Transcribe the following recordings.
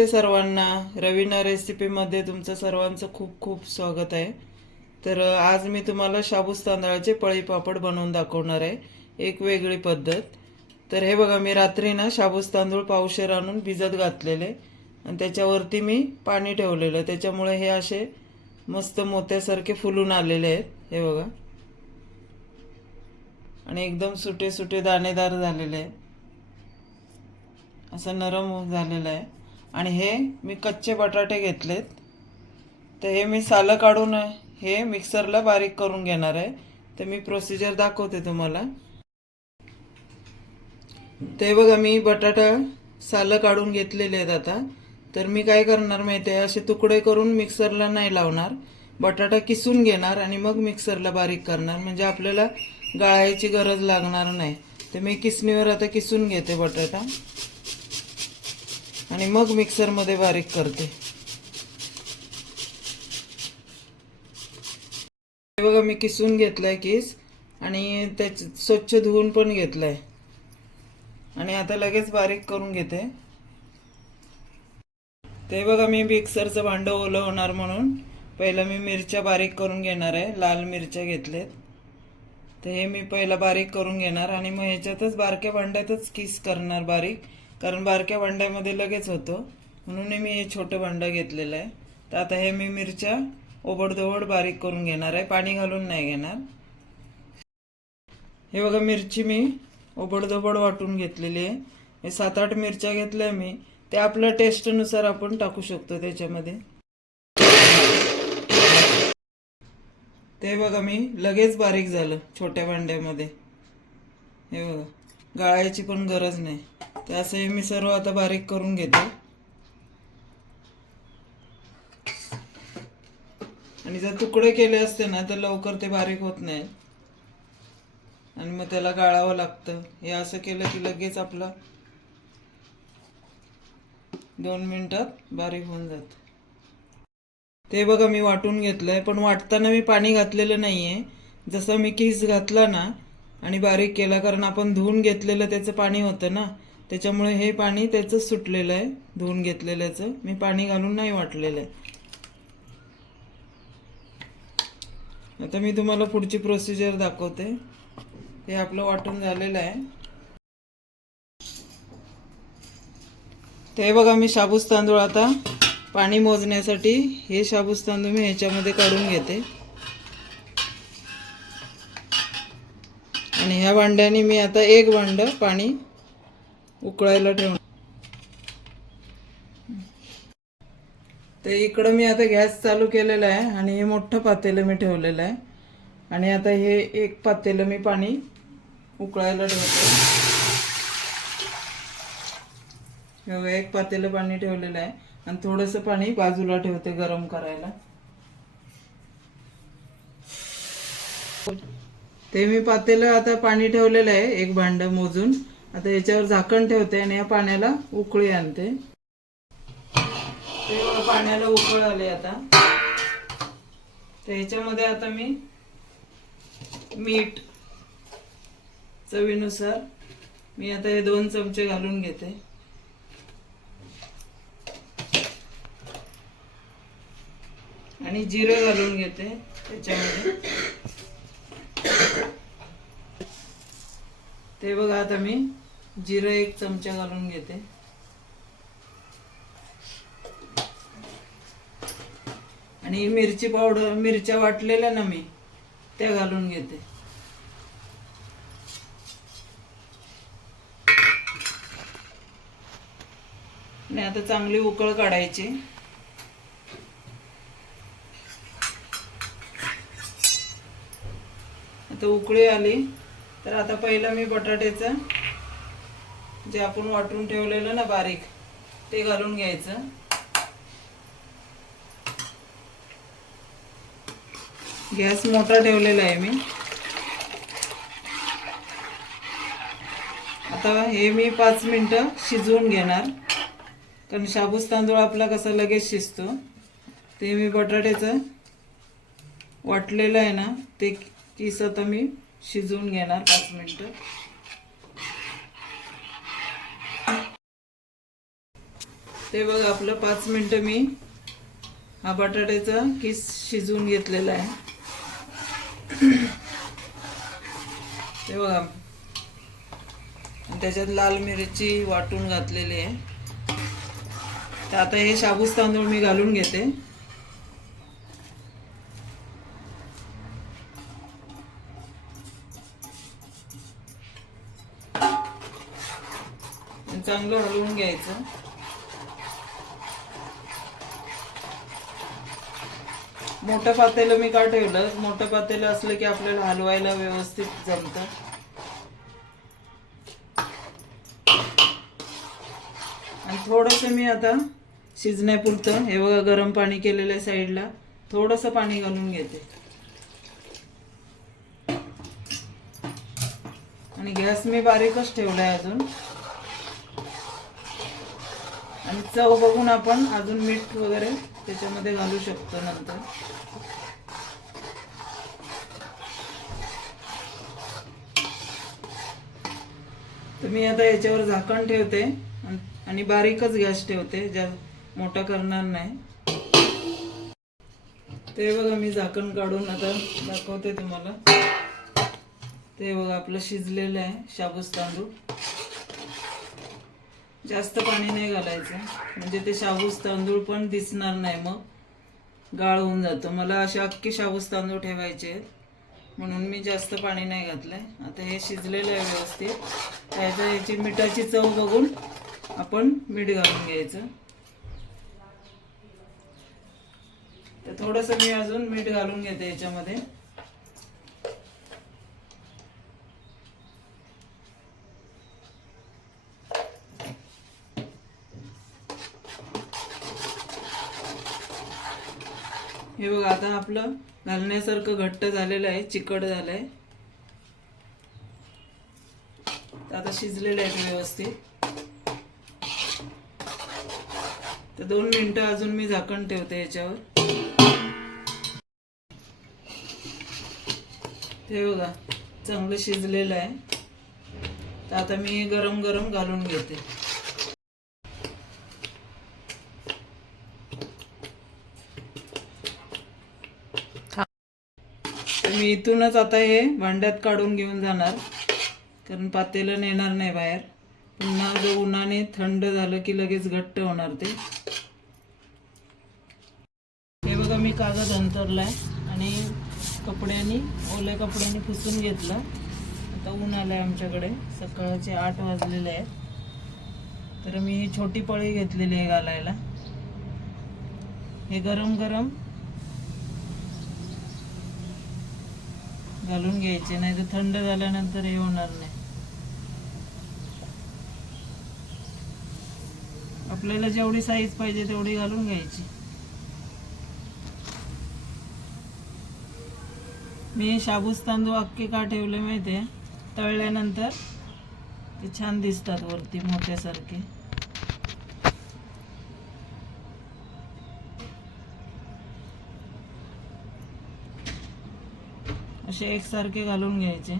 नमस्ते सर्वांना. रवीना रेसिपीमध्ये तुमचं सर्वांचं खूप खूप स्वागत आहे. तर आज मी तुम्हाला शाबूस तांदळाचे पळी पापड बनवून दाखवणार आहे. एक वेगळी पद्धत. तर हे बघा मी रात्री ना शाबूस तांदूळ पावशेर आणून भिजत घातलेले. आणि त्याच्यावरती मी पाणी ठेवलेलं. त्याच्यामुळे हे असे मस्त मोत्यासारखे फुलून आलेले आहेत. हे बघा. आणि एकदम सुटे सुटे दाणेदार झालेले आहे असं नरम झालेलं आहे. आणि हे मी कच्चे बटाटे घेतलेत. तर हे मी सालं काढून हे मिक्सरला बारीक करून घेणार आहे. तर मी प्रोसिजर दाखवते तुम्हाला. ते बघा मी बटाटा सालं काढून घेतलेले आहेत आता. तर मी काय करणार माहिती आहे असे तुकडे करून मिक्सरला नाही लावणार. बटाटा किसून घेणार आणि मग मिक्सरला बारीक करणार. म्हणजे आपल्याला गाळायची गरज लागणार नाही. तर मी किसणीवर आता किसून घेते बटाटा. आणि मग मिक्सरमध्ये बारीक करते. बघा मी किसून घेतलाय किस आणि त्याच स्वच्छ धुवून पण घेतलाय. आणि आता लगेच बारीक करून घेते. ते बघा मी मिक्सरचं भांडं ओलं होणार म्हणून. पहिलं मी मिरच्या बारीक करून घेणार आहे लाल मिरच्या घेतलेत. तर हे मी पहिला बारीक करून घेणार आणि मग ह्याच्यातच बारक्या भांड्यातच किस करणार बारीक. कारण बारक्या भांड्यामध्ये लगेच होतो. म्हणून मी हे छोटं भांडं घेतलेलं आहे. तर आता हे मी मिरच्या ओबडधोबड बारीक करून घेणार आहे. पाणी घालून नाही घेणार. हे बघा मिरची मी ओबडधोबड वाटून घेतलेली आहे. हे सात आठ मिरच्या घेतल्या मी. ते आपल्या टेस्टनुसार आपण टाकू शकतो त्याच्यामध्ये. ते बघा मी लगेच बारीक झालं छोट्या भांड्यामध्ये. हे बघा गाळायची पण गरज नाही. ते असं मी सर्व आता बारीक करून घेते. आणि जर तुकडे केले असते ना तर लवकर ते बारीक होत नाही. आणि मग त्याला गाळावं लागतं. हे असं केलं की लगेच आपलं दोन मिनिटात बारीक होऊन जात. ते बघा मी वाटून घेतलंय पण वाटताना मी पाणी घातलेलं नाहीये. जसं मी किस घातला ना आणि बारीक केला कारण आपण धुवून घेतलेलं त्याचं पाणी होतं ना त्याच्यामुळे हे पाणी त्याचं सुटलेलं आहे धुवून घेतलेल्याचं. मी पाणी घालून नाही वाटलेलं आहे. आता मी तुम्हाला पुढची प्रोसिजर दाखवते. हे आपलं वाटून झालेलं आहे. ते बघा मी शाबूस तांदूळ आता पाणी मोजण्यासाठी हे शाबूस तांदूळ मी ह्याच्यामध्ये काढून घेते. आणि ह्या भांड्याने मी आता एक भांड पाणी उकळायला ठेव तर इकडं मी आता गॅस चालू केलेला आहे आणि हे मोठं पातेलं मी ठेवलेलं आहे. आणि आता हे एक पातेलं मी पाणी उकळायला ठेवते. बघा, एक पातेलं पाणी ठेवलेलं आहे. आणि थोडंसं पाणी बाजूला ठेवते गरम करायला. ते मी पातेलं आता पाणी ठेवलेलं आहे एक भांड मोजून. आता याच्यावर झाकण ठेवते आणि या पाण्याला उकळी आणते. ते पाण्याला उकळ आले आता. तर ह्याच्यामध्ये आता मी मीठ चवीनुसार मी आता हे दोन चमचे घालून घेते. आणि जिरं घालून घेते त्याच्यामध्ये. ते बघा आता मी जिरं एक चमचा घालून घेते. आणि मिरची पावडर मिरच्या वाटलेल्या ना मी त्या घालून घेते. आणि आता चांगली उकळ काढायची. आता उकळी आली तर आता पहिलं मी बटाट्याचं जे आपण वाटून ठेवलेलं ना बारीक ते घालून घ्यायचं. गॅस मोठा ठेवलेला आहे मी. आता हे मी पाच मिनटं शिजवून घेणार. कारण शाबूस तांदूळ आपला कसा लगेच शिजतो. ते मी बटाट्याचं वाटलेलं आहे ना ते किस आता मी शिजवून घेणार पाच मिनटं. ते बघा आपलं पाच मिनटं मी हा बटाट्याचा किस शिजवून घेतलेला आहे. ते बघा. त्याच्यात लाल मिरची वाटून घातलेली आहे. तर आता हे शाबूस तांदूळ मी घालून घेते. चांगलं हलवून घ्यायचं. मोठं पातेलं मी का ठेवलं? मोठं पातेलं असलं की आपल्याला हलवायला व्यवस्थित जमतं. आणि थोडंसं मी आता शिजण्यापुरतं हे बघा गरम पाणी केलेलं आहे साईडला. थोडंसं पाणी घालून घेते. आणि गॅस मी बारीकच ठेवलाय अजून. आणि चव बघून आपण अजून मीठ वगैरे त्याच्यामध्ये घालू शकतो नंतर. मी आता याच्यावर झाकण ठेवते आणि- बारीकच गॅस ठेवते ज्या मोठा करणार नाही. ते बघा मी झाकण काढून आता दाखवते तुम्हाला. ते बघा आपलं शिजलेलं आहे शाबूस तांदूळ. जास्त पाणी नाही घालायचं म्हणजे ते शाबूस तांदूळ पण दिसणार नाही मग. गाळ होऊन जातो. मला असे अख्खे शाबूस तांदूळ ठेवायचे आहेत. म्हणून मी जास्त पाणी नाही घातलंय. आता हे शिजलेलं आहे व्यवस्थित. त्याच्या याची मिठाची चव बघून आपण मीठ घालून घ्यायचं. तर थोडंसं मी अजून मीठ घालून घेते याच्यामध्ये. हे बघा आता आपलं घालण्यासारखं घट्ट झालेलं आहे चिकट झालं आहे आता शिजलेलं आहे व्यवस्थित. तर दोन मिनटं अजून मी झाकण ठेवते याच्यावर. हे बघा चांगलं शिजलेलं आहे. तर आता मी गरम गरम घालून घेते. इथूनच आता हे भांड्यात काढून घेऊन जाणार. कारण पातेला नेणार नाही बाहेर. पुन्हा जो उन्हाने थंड झालं की लगेच घट्ट होणार ते. हे बघा मी कागद अंतरलाय आणि कपड्यांनी ओल्या कपड्यांनी पुसून घेतलं. आता ऊन आलंय आमच्याकडे. सकाळचे आठ वाजलेले आहेत. तर मी ही छोटी पळी घेतलेली आहे घालायला. हे गरम गरम घालून घ्यायचे नाही तर थंड झाल्यानंतर हे होणार नाही. आपल्याला जेवढी साईज पाहिजे तेवढी घालून घ्यायची. मी शाबूस तांदूळ अख्खे का ठेवले आहे तळल्यानंतर ते छान दिसतात वरती मोठ्यासारखे. असे एकसारखे घालून घ्यायचे.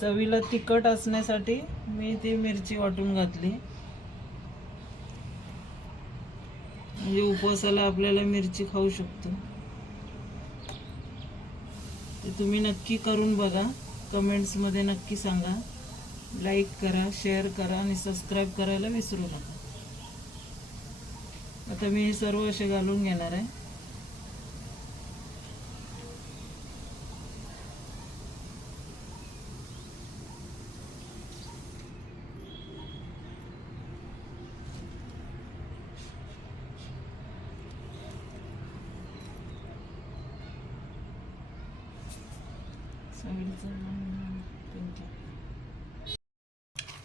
चवीला तिखट असण्यासाठी मी ती मिरची वाटून घातली. म्हणजे उपवासाला आपल्याला मिरची खाऊ शकतो. ते तुम्ही नक्की करून बघा. कमेंट्समध्ये नक्की सांगा. लाईक करा शेअर करा आणि सबस्क्राईब करायला विसरू नका. आता मी हे सर्व असे घालून घेणार आहे.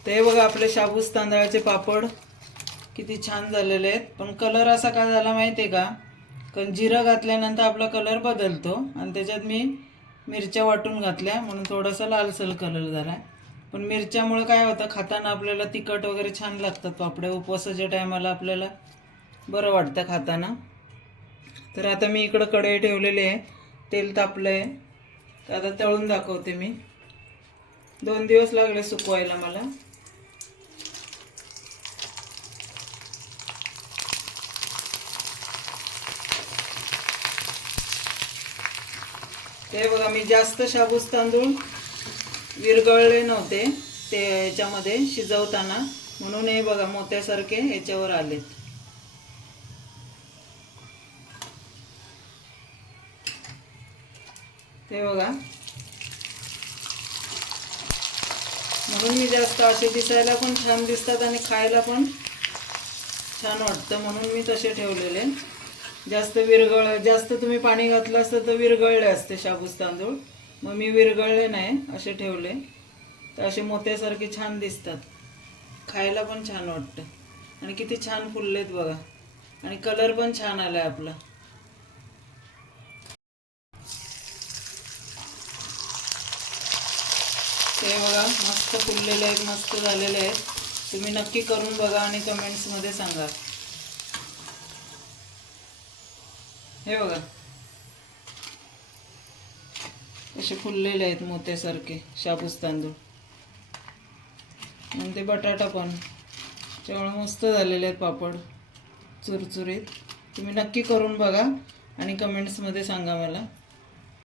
ते बघा आपले शाबूस तांदळाचे पापड. किती छान झालेले आहेत. पण कलर असा का झाला माहिती आहे का? कारण जिरं घातल्यानंतर आपला कलर बदलतो आणि त्याच्यात मी मिरच्या वाटून घातल्या. म्हणून थोडासा लालसल कलर झाला. पण मिरच्यामुळं काय होतं खाताना आपल्याला तिखट वगैरे छान लागतात. पापड्या उपवासाच्या टायमाला आपल्याला बरं वाटतं खाताना. तर आता मी इकडं कढई ठेवलेली आहे. तेल तापलं आहे तर आता तळून दाखवते मी. दोन दिवस लागले सुकवायला मला. ते बघा मी जास्त शाबूस तांदूळ विरगळले नव्हते. ते याच्यामध्ये शिजवताना. म्हणून हे बघा मोत्यासारखे याच्यावर आलेत. ते बघा. म्हणून मी जास्त असे दिसायला पण छान दिसतात आणि खायला पण छान वाटतं म्हणून मी तसे ठेवलेले. जास्त विरगळ जास्त तुम्ही पाणी घातलं असतं तर विरगळले असते शाबूस तांदूळ. मग मी विरगळले नाही असे ठेवले. तर असे मोत्यासारखे छान दिसतात. खायला पण छान वाटतं. आणि किती छान फुललेत बघा. आणि कलर पण छान आलाय आपला. ते बघा मस्त फुललेले आहेत मस्त झालेले आहेत. तुम्ही नक्की करून बघा आणि कमेंट्समध्ये सांगा. हे बघा. असे फुललेले आहेत मोत्यासारखे शाबूस तांदूळ. आणि ते बटाटा पण. त्यामुळे मस्त झालेले आहेत पापड. चुरचुरीत. तुम्ही नक्की करून बघा आणि कमेंट्समध्ये सांगा मला.